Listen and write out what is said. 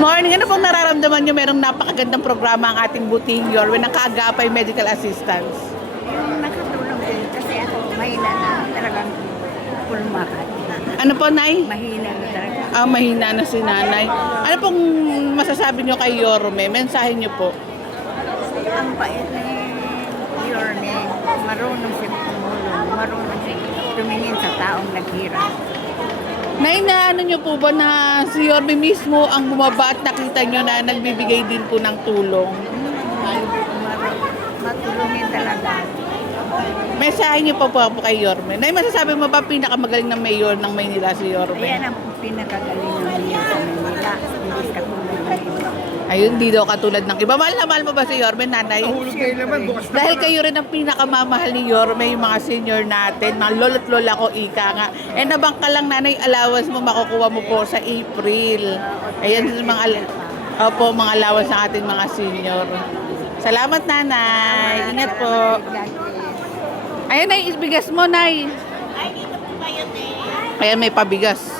Morning, ano pong nararamdaman nyo? Merong napakagandang programa ang ating Butihing Yorme ng Kaagapay Medical Assistance. Yung nakatulong din kasi ako mahina na talagang pulmakan. Ano po, Nay? Mahina na talaga. Mahina na si Nanay. Ano pong masasabi nyo kay Yorme? Mensahe nyo po. Ang bait ni Yorme, marunong siya tumulong, marunong siya tumingin sa taong naghirap. Nay, na ano nyo po ba na si Yorme mismo ang bumaba at nakita nyo na nagbibigay din po ng tulong? Matulungin talaga. Mensahe nyo po kay Yorme. Nay, masasabi mo ba pinakamagaling na mayor ng Maynila si Yorme? Ayan ang pinakagaling ng niya sa Manila. Hindi katulad ng iba. Ayun, di daw katulad ng iba. Mahal na mahal mo ba si Yorme, Nanay? Nahulog kayo naman, bukas na. Dahil kayo rin ang pinakamamahal ni Yorme, yung mga senior natin, mga lolo't lola ko, ika nga. Nabangka lang, Nanay, allowance mo, makukuha mo po sa April. Ayan, mga mga allowance ng ating mga senior. Salamat, Nanay. Ingat po. Ayan, Nay, bigas mo, Nay. Ayan, may pabigas.